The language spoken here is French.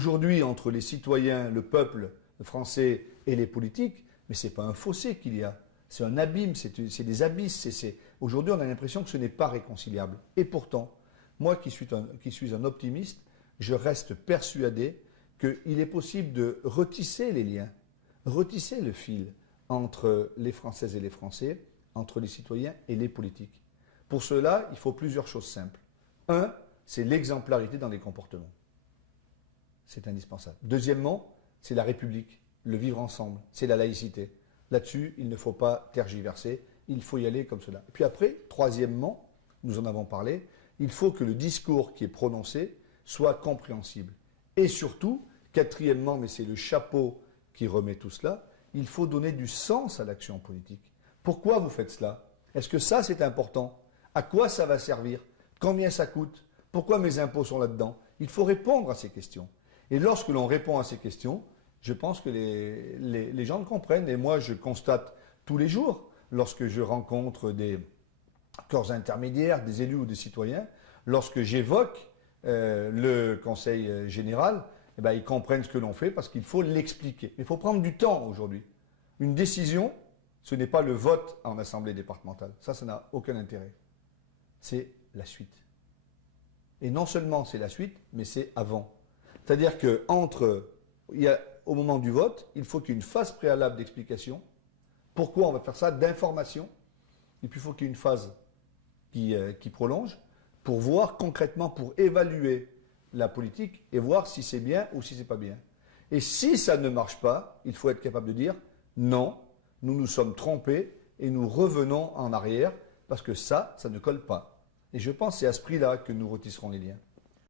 aujourd'hui entre les citoyens, le peuple français et les politiques, mais ce n'est pas un fossé qu'il y a, c'est un abîme, c'est des abysses. Aujourd'hui, on a l'impression que ce n'est pas réconciliable. Et pourtant, moi qui suis un optimiste, je reste persuadé qu'il est possible de retisser les liens, retisser le fil entre les Françaises et les Français, entre les citoyens et les politiques. Pour cela, il faut plusieurs choses simples. Un, c'est l'exemplarité dans les comportements. C'est indispensable. Deuxièmement, c'est la République, le vivre ensemble, c'est la laïcité. Là-dessus, il ne faut pas tergiverser, il faut y aller comme cela. Et puis après, troisièmement, nous en avons parlé, il faut que le discours qui est prononcé soit compréhensible. Et surtout, quatrièmement, mais c'est le chapeau qui remet tout cela, il faut donner du sens à l'action politique. Pourquoi vous faites cela? Est-ce que ça, c'est important? À quoi ça va servir? Combien ça coûte? Pourquoi mes impôts sont là-dedans? Il faut répondre à ces questions. Et lorsque l'on répond à ces questions, je pense que les gens le comprennent. Et moi, je constate tous les jours, lorsque je rencontre des corps intermédiaires, des élus ou des citoyens, lorsque j'évoque le Conseil général, eh ben, ils comprennent ce que l'on fait parce qu'il faut l'expliquer. Il faut prendre du temps aujourd'hui. Une décision, ce n'est pas le vote en assemblée départementale. Ça n'a aucun intérêt. C'est la suite. Et non seulement c'est la suite, mais c'est avant. C'est-à-dire qu'au moment du vote, il faut qu'il y ait une phase préalable d'explication. Pourquoi on va faire ça? D'information. Et puis il faut qu'il y ait une phase qui prolonge pour voir concrètement, pour évaluer la politique et voir si c'est bien ou si c'est pas bien. Et si ça ne marche pas, il faut être capable de dire non, nous nous sommes trompés et nous revenons en arrière parce que ça ne colle pas. Et je pense que c'est à ce prix-là que nous retisserons les liens.